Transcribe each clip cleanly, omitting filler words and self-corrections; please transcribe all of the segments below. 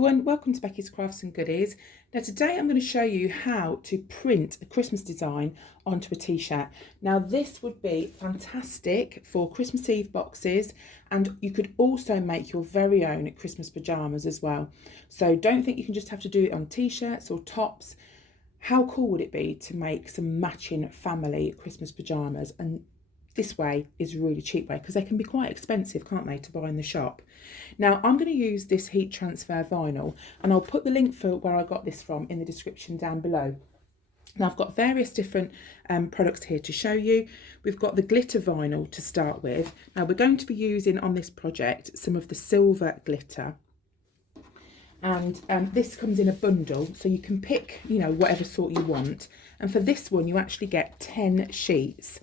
everyone, welcome to Becky's Crafts and Goodies. Now today I'm going to show you how to print a Christmas design onto a t-shirt. Now this would be fantastic for Christmas Eve boxes, and you could also make your very own Christmas pyjamas as well. So don't think you can just have to do it on t-shirts or tops. How cool would it be to make some matching family Christmas pyjamas? And this way is a really cheap way, because they can be quite expensive, can't they, to buy in the shop. Now I'm going to use this heat transfer vinyl, and I'll put the link for where I got this from in the description down below. Now I've got various different products here to show you. We've got the glitter vinyl to start with. Now we're going to be using on this project some of the silver glitter, and this comes in a bundle, so you can pick, you know, whatever sort you want. And for this one you actually get 10 sheets.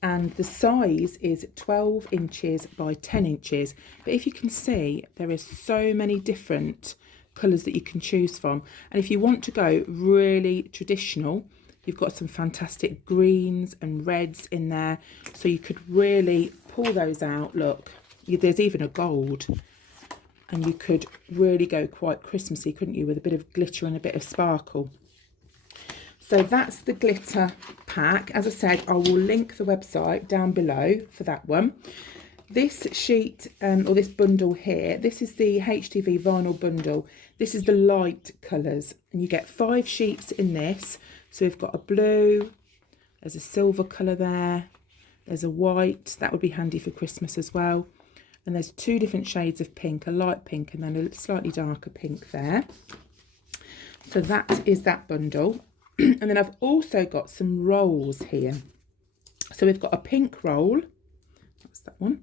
And the size is 12 inches by 10 inches. But if you can see, there is so many different colours that you can choose from. And if you want to go really traditional, you've got some fantastic greens and reds in there. So you could really pull those out. Look, there's even a gold. And you could really go quite Christmassy, couldn't you, with a bit of glitter and a bit of sparkle. So that's the glitter pack. As I said, I will link the website down below for that one. This sheet, or this bundle here, this is the HTV vinyl bundle. This is the light colours, and you get 5 sheets in this. So we've got a blue, there's a silver colour there, there's a white, that would be handy for Christmas as well. And there's 2 different shades of pink, a light pink and then a slightly darker pink there. So that is that bundle. And then I've also got some rolls here. So we've got a pink roll, that's that one,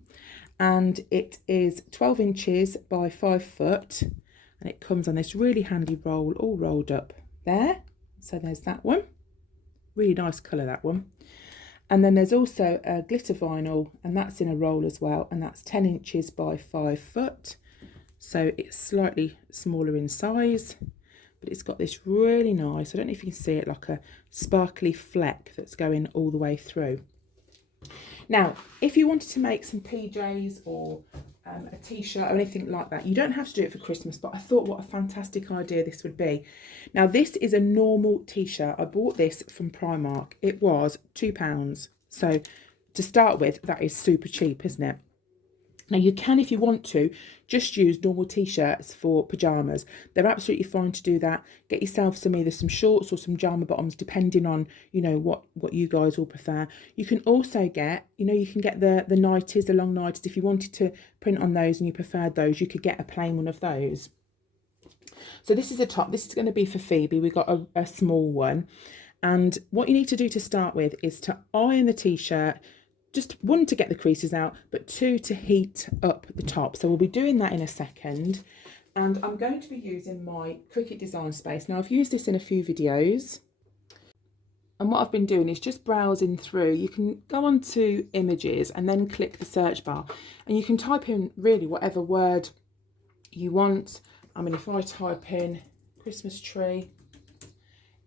and it is 12 inches by 5 foot, and it comes on this really handy roll, all rolled up there. So there's that one, really nice colour, that one. And then there's also a glitter vinyl, and that's in a roll as well, and that's 10 inches by 5 foot. So it's slightly smaller in size. But it's got this really nice, I don't know if you can see it, like a sparkly fleck that's going all the way through. Now, if you wanted to make some PJs or a t-shirt or anything like that, you don't have to do it for Christmas, but I thought what a fantastic idea this would be. Now, this is a normal t-shirt. I bought this from Primark. It was £2. So to start with, that is super cheap, isn't it? Now you can, if you want to, just use normal t-shirts for pyjamas. They're absolutely fine to do that. Get yourself either some shorts or some pajama bottoms, depending on, you know, what you guys all prefer. You can also get, you know, you can get the nighties, the long nighties. If you wanted to print on those and you preferred those, you could get a plain one of those. So this is a top. This is going to be for Phoebe. We've got a small one. And what you need to do to start with is to iron the t-shirt. Just 1, to get the creases out, but 2, to heat up the top. So we'll be doing that in a second. And I'm going to be using my Cricut design space. Now I've used this in a few videos. And what I've been doing is just browsing through. You can go on to images and then click the search bar. And you can type in really whatever word you want. I mean, if I type in Christmas tree,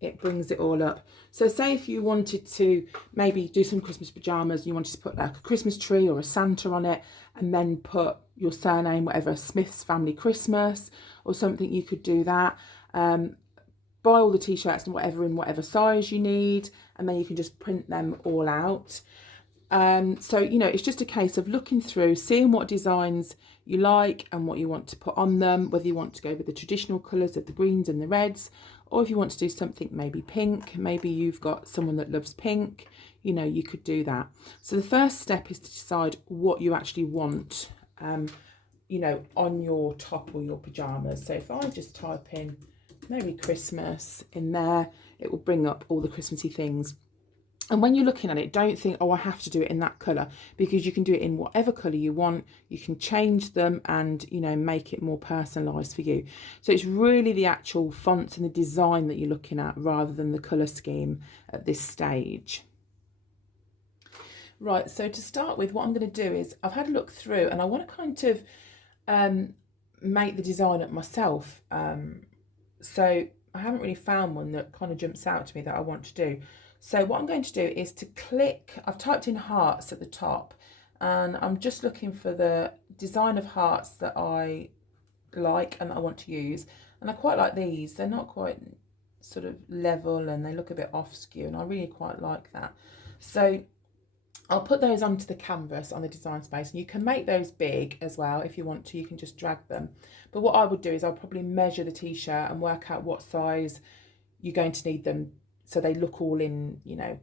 it brings it all up. So say if you wanted to maybe do some Christmas pyjamas, you wanted to put like a Christmas tree or a Santa on it, and then put your surname, whatever, Smith's Family Christmas or something, you could do that. Buy all the t-shirts and whatever in whatever size you need, and then you can just print them all out. So, you know, it's just a case of looking through, seeing what designs you like and what you want to put on them, whether you want to go with the traditional colours of the greens and the reds, or if you want to do something maybe pink, maybe you've got someone that loves pink, you know, you could do that. So the first step is to decide what you actually want, you know, on your top or your pyjamas. So if I just type in Merry Christmas in there, it will bring up all the Christmassy things. And when you're looking at it, don't think, oh, I have to do it in that colour, because you can do it in whatever colour you want. You can change them and, you know, make it more personalised for you. So it's really the actual fonts and the design that you're looking at rather than the colour scheme at this stage. Right, so to start with, what I'm going to do is I've had a look through and I want to kind of make the design up myself. So I haven't really found one that kind of jumps out to me that I want to do. So what I'm going to do is to click, I've typed in hearts at the top, and I'm just looking for the design of hearts that I like and that I want to use. And I quite like these. They're not quite sort of level and they look a bit off skew, and I really quite like that. So I'll put those onto the canvas on the design space, and you can make those big as well if you want to. You can just drag them. But what I would do is I'll probably measure the t-shirt and work out what size you're going to need them so they look all in, you know,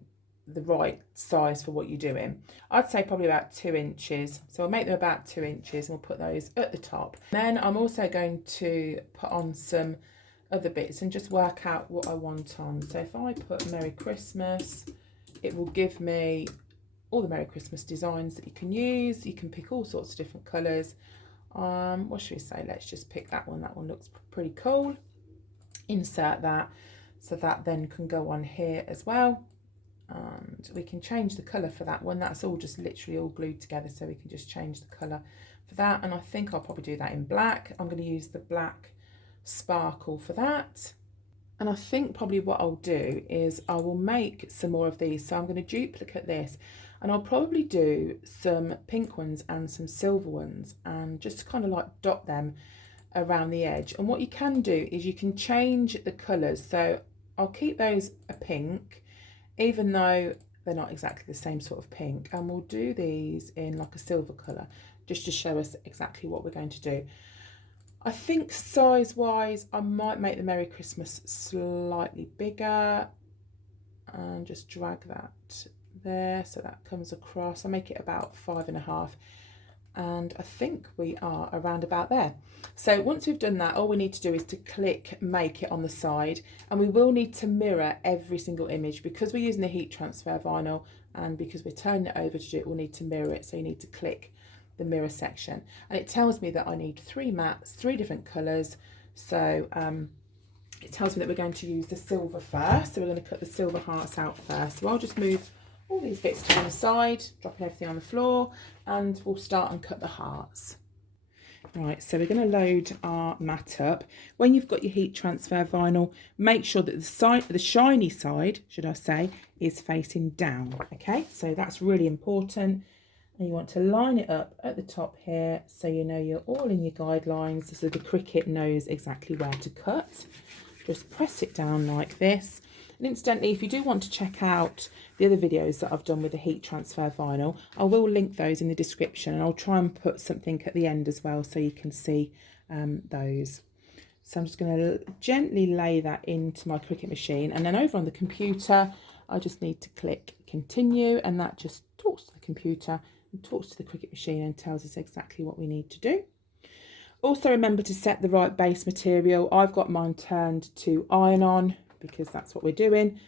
the right size for what you're doing. I'd say probably about 2 inches. So I'll make them about 2 inches and we'll put those at the top. Then I'm also going to put on some other bits and just work out what I want on. So if I put Merry Christmas, it will give me all the Merry Christmas designs that you can use. You can pick all sorts of different colours. What should we say? Let's just pick that one. That one looks pretty cool. Insert that, so that then can go on here as well. And we can change the colour for that one. That's all just literally all glued together, so we can just change the colour for that. And I think I'll probably do that in black. I'm going to use the black sparkle for that. And I think probably what I'll do is I will make some more of these. So I'm going to duplicate this, and I'll probably do some pink ones and some silver ones, and just kind of like dot them around the edge. And what you can do is you can change the colours. So I'll keep those a pink, even though they're not exactly the same sort of pink, and we'll do these in like a silver colour just to show us exactly what we're going to do. I think size wise I might make the Merry Christmas slightly bigger and just drag that there so that comes across. I make it about 5.5, and I think we are around about there. So once we've done that, all we need to do is to click make it on the side, and we will need to mirror every single image because we're using the heat transfer vinyl, and because we're turning it over to do it, we'll need to mirror it. So you need to click the mirror section, and it tells me that I need 3 mats, 3 different colours. So it tells me that we're going to use the silver first, so we're going to cut the silver hearts out first. So I'll just move all these bits to one side, dropping everything on the floor, and we'll start and cut the hearts. Right, so we're going to load our mat up. When you've got your heat transfer vinyl, make sure that the shiny side, should I say, is facing down. Okay, so that's really important. And you want to line it up at the top here, so you know you're all in your guidelines, so the Cricut knows exactly where to cut. Just press it down like this. And incidentally, if you do want to check out the other videos that I've done with the heat transfer vinyl, I will link those in the description, and I'll try and put something at the end as well so you can see those. So I'm just going to gently lay that into my Cricut machine, and then over on the computer I just need to click continue, and that just talks to the computer and talks to the Cricut machine and tells us exactly what we need to do. Also remember to set the right base material. I've got mine turned to iron on because that's what we're doing.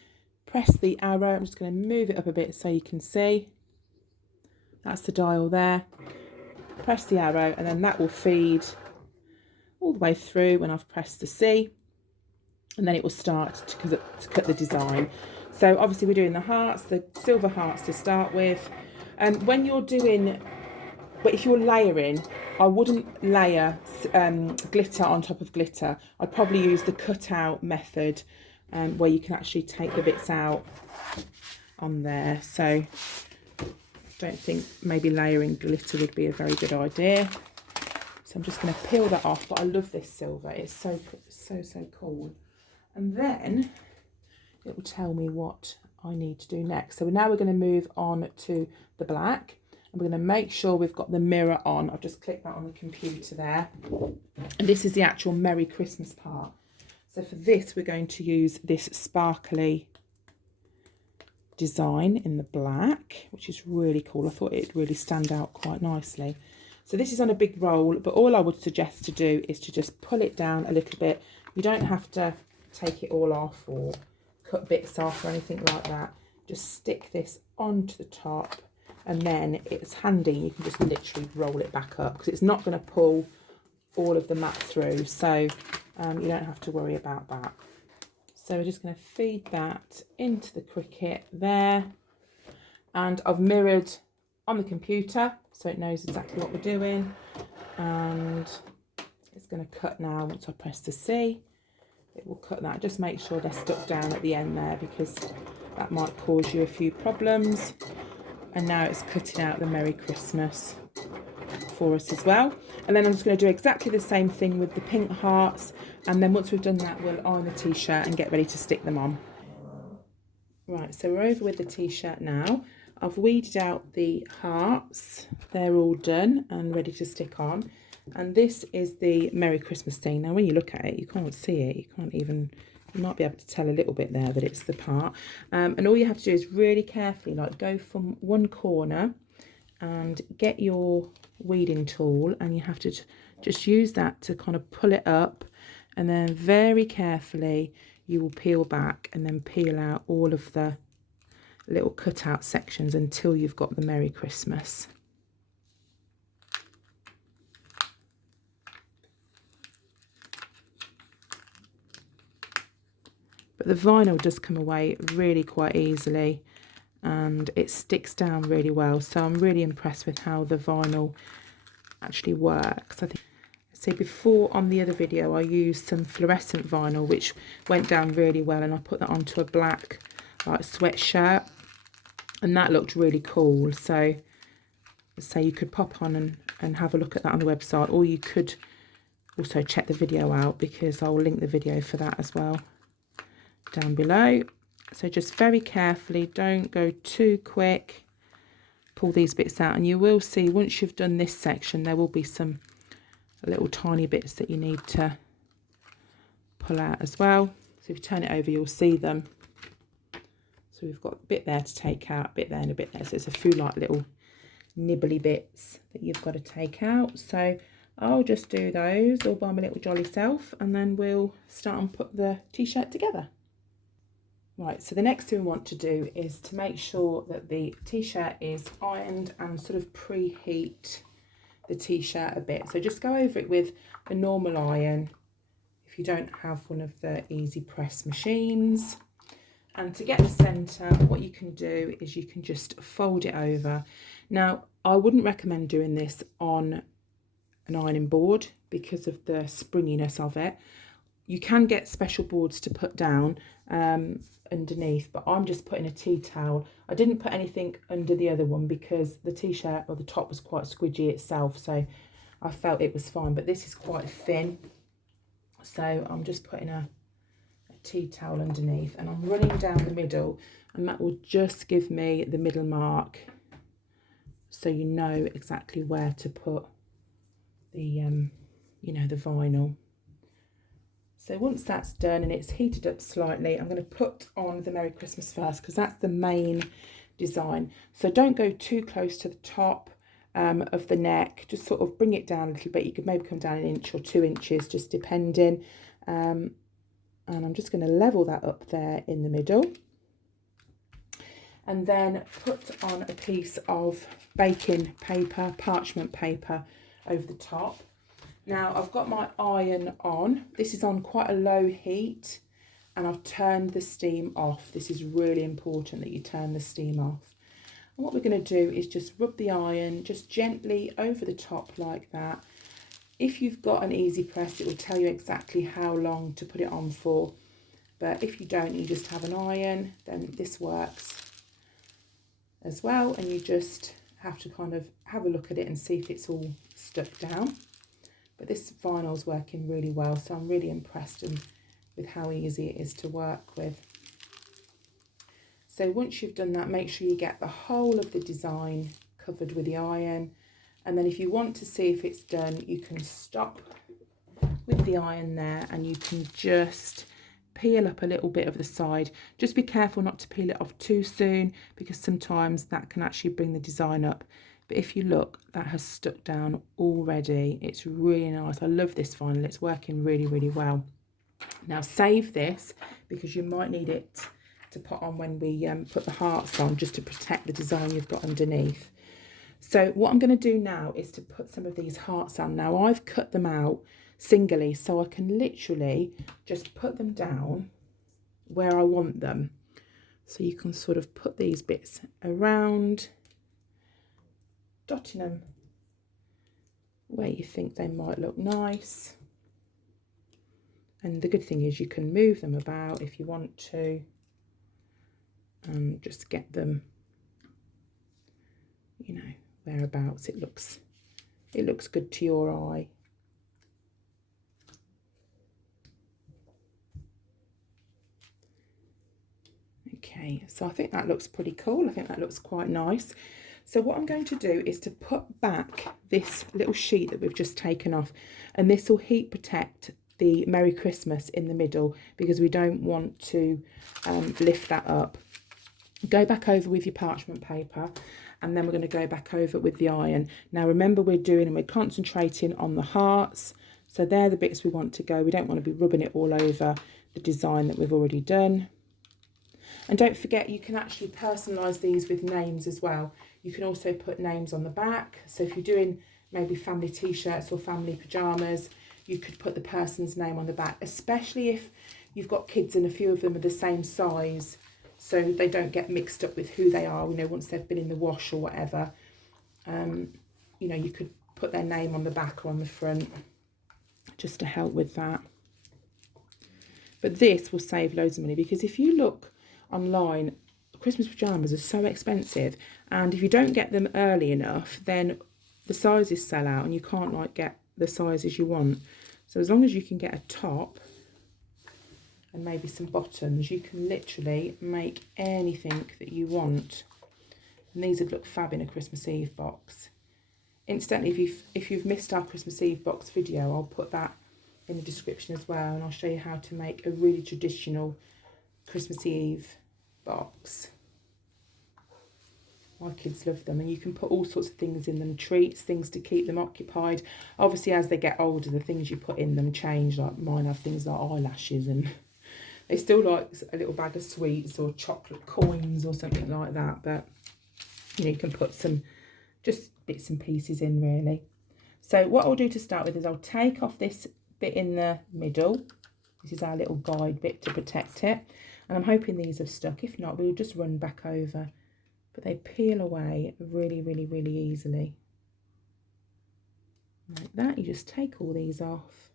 Press the arrow. I'm just going to move it up a bit so you can see. That's the dial there. Press the arrow, and then that will feed all the way through when I've pressed the C, and then it will start to cut the design. So obviously we're doing the hearts, the silver hearts to start with. And when you're doing, but if you're layering, I wouldn't layer glitter on top of glitter. I'd probably use the cutout method, where you can actually take the bits out on there. So I don't think maybe layering glitter would be a very good idea. So I'm just going to peel that off, but I love this silver. It's so cool. And then it will tell me what I need to do next. So now we're going to move on to the black, and we're going to make sure we've got the mirror on. I've just clicked that on the computer there, and this is the actual Merry Christmas part. So for this we're going to use this sparkly design in the black, which is really cool. I thought it'd really stand out quite nicely. So this is on a big roll, but all I would suggest to do is to just pull it down a little bit. You don't have to take it all off or cut bits off or anything like that. Just stick this onto the top, and then it's handy. You can just literally roll it back up because it's not going to pull all of the mat through. So you don't have to worry about that. So we're just going to feed that into the Cricut there, and I've mirrored on the computer so it knows exactly what we're doing, and it's going to cut now. Once I press the C, it will cut that. Just make sure they're stuck down at the end there because that might cause you a few problems. And now it's cutting out the Merry Christmas for us as well. And then I'm just going to do exactly the same thing with the pink hearts, and then once we've done that, we'll iron the t-shirt and get ready to stick them on. Right, so we're over with the t-shirt now. I've weeded out the hearts. They're all done and ready to stick on. And this is the Merry Christmas thing. Now, when you look at it, you can't see it. You can't even, you might be able to tell a little bit there that it's the part. And all you have to do is really carefully, like, go from one corner and get your weeding tool, and you have to just use that to kind of pull it up, and then very carefully you will peel back and then peel out all of the little cutout sections until you've got the Merry Christmas. But the vinyl does come away really quite easily, and it sticks down really well, so I'm really impressed with how the vinyl actually works. I think, see, before on the other video I used some fluorescent vinyl which went down really well, and I put that onto a black like sweatshirt, and that looked really cool. So you could pop on and have a look at that on the website, or you could also check the video out, because I'll link the video for that as well down below. So just very carefully, don't go too quick, pull these bits out, and you will see once you've done this section there will be some little tiny bits that you need to pull out as well. So if you turn it over, you'll see them. So we've got a bit there to take out, a bit there and a bit there, so it's a few like little nibbly bits that you've got to take out. So I'll just do those all by my little jolly self, and then we'll start and put the t-shirt together. Right, so the next thing we want to do is to make sure that the t-shirt is ironed and sort of preheat the t-shirt a bit. So just go over it with a normal iron if you don't have one of the easy press machines. And to get the centre, what you can do is you can just fold it over. Now, I wouldn't recommend doing this on an ironing board because of the springiness of it. You can get special boards to put down underneath, but I'm just putting a tea towel. I didn't put anything under the other one because the t-shirt or the top was quite squidgy itself, so I felt it was fine, but this is quite thin, so I'm just putting a tea towel underneath, and I'm running down the middle, and that will just give me the middle mark, so you know exactly where to put the you know, the vinyl. So once that's done and it's heated up slightly, I'm going to put on the Merry Christmas first, because that's the main design. So don't go too close to the top of the neck, just sort of bring it down a little bit. You could maybe come down 1 inch or 2 inches, just depending. And I'm just going to level that up there in the middle. And then put on a piece of baking paper, parchment paper over the top. Now I've got my iron on. This is on quite a low heat, and I've turned the steam off. This is really important that you turn the steam off. And what we're going to do is just rub the iron just gently over the top like that. If you've got an easy press, it will tell you exactly how long to put it on for. But if you don't, you just have an iron, then this works as well. And you just have to kind of have a look at it and see if it's all stuck down. But this vinyl is working really well, so I'm really impressed with how easy it is to work with. So once you've done that, make sure you get the whole of the design covered with the iron. And then if you want to see if it's done, you can stop with the iron there, and you can just peel up a little bit of the side. Just be careful not to peel it off too soon, because sometimes that can actually bring the design up. But if you look, that has stuck down already. It's really nice. I love this vinyl. It's working really, really well. Now save this, because you might need it to put on when we put the hearts on, just to protect the design you've got underneath. So what I'm going to do now is to put some of these hearts on. Now I've cut them out singly, so I can literally just put them down where I want them. So you can sort of put these bits around, dotting them where you think they might look nice. And the good thing is you can move them about if you want to, and just get them, you know, whereabouts it looks it looks good to your eye. Okay, so I think that looks pretty cool. I think that looks quite nice. So what I'm going to do is to put back this little sheet that we've just taken off, and this will heat protect the Merry Christmas in the middle because we don't want to lift that up. Go back over with your parchment paper, and then we're going to go back over with the iron. Now remember, we're concentrating on the hearts, so they're the bits we want to go. We don't want to be rubbing it all over the design that we've already done. And don't forget, you can actually personalise these with names as well. You can also put names on the back. So if you're doing maybe family t-shirts or family pyjamas, you could put the person's name on the back, especially if you've got kids and a few of them are the same size, so they don't get mixed up with who they are, you know, once they've been in the wash or whatever. You know, you could put their name on the back or on the front just to help with that. But this will save loads of money, because if you look online, Christmas pyjamas are so expensive, and if you don't get them early enough, then the sizes sell out and you can't like get the sizes you want. So as long as you can get a top and maybe some bottoms, you can literally make anything that you want. And these would look fab in a Christmas Eve box. Incidentally, if you've missed our Christmas Eve box video, I'll put that in the description as well, and I'll show you how to make a really traditional Christmas Eve box. My kids love them, and you can put all sorts of things in them, treats, things to keep them occupied. Obviously, as they get older, the things you put in them change. Like mine have things like eyelashes, and they still like a little bag of sweets or chocolate coins or something like that. But you know, you can put some just bits and pieces in, really. So what I'll do to start with is I'll take off this bit in the middle. This is our little guide bit to protect it. And I'm hoping these have stuck. If not, we'll just run back over. But they peel away really, really, really easily. Like that. You just take all these off.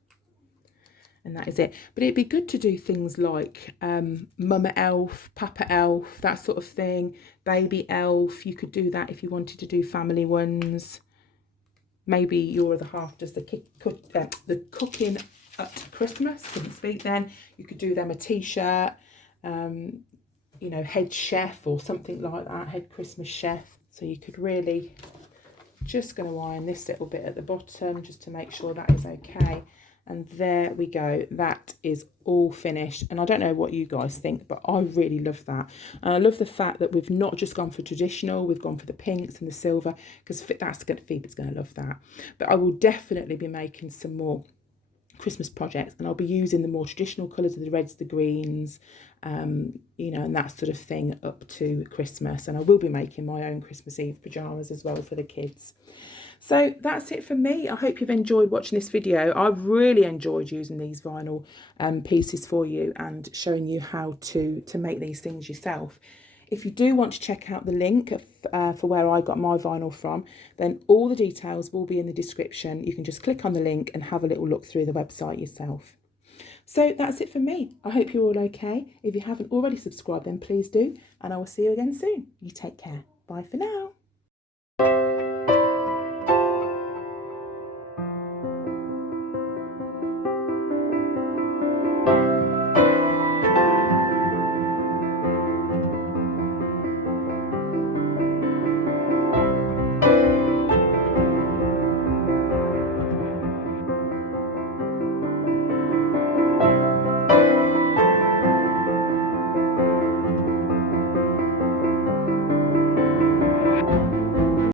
And that is it. But it'd be good to do things like Mama Elf, Papa Elf, that sort of thing. Baby Elf. You could do that if you wanted to do family ones. Maybe your other half does the cooking at Christmas. Couldn't speak then. You could do them a t-shirt. You know, head chef or something like that, head Christmas chef. So you could really, just going to iron this little bit at the bottom just to make sure that is okay. And there we go, that is all finished. And I don't know what you guys think, but I really love that. And I love the fact that we've not just gone for traditional, we've gone for the pinks and the silver, because Phoebe's going to love that. But I will definitely be making some more Christmas projects, and I'll be using the more traditional colours of the reds, the greens, you know, and that sort of thing up to Christmas. And I will be making my own Christmas Eve pyjamas as well for the kids. So that's it for me. I hope you've enjoyed watching this video. I've really enjoyed using these vinyl pieces for you and showing you how to make these things yourself. If you do want to check out the link for where I got my vinyl from, then all the details will be in the description. You can just click on the link and have a little look through the website yourself. So that's it for me. I hope you're all okay. If you haven't already subscribed, then please do. And I will see you again soon. You take care. Bye for now.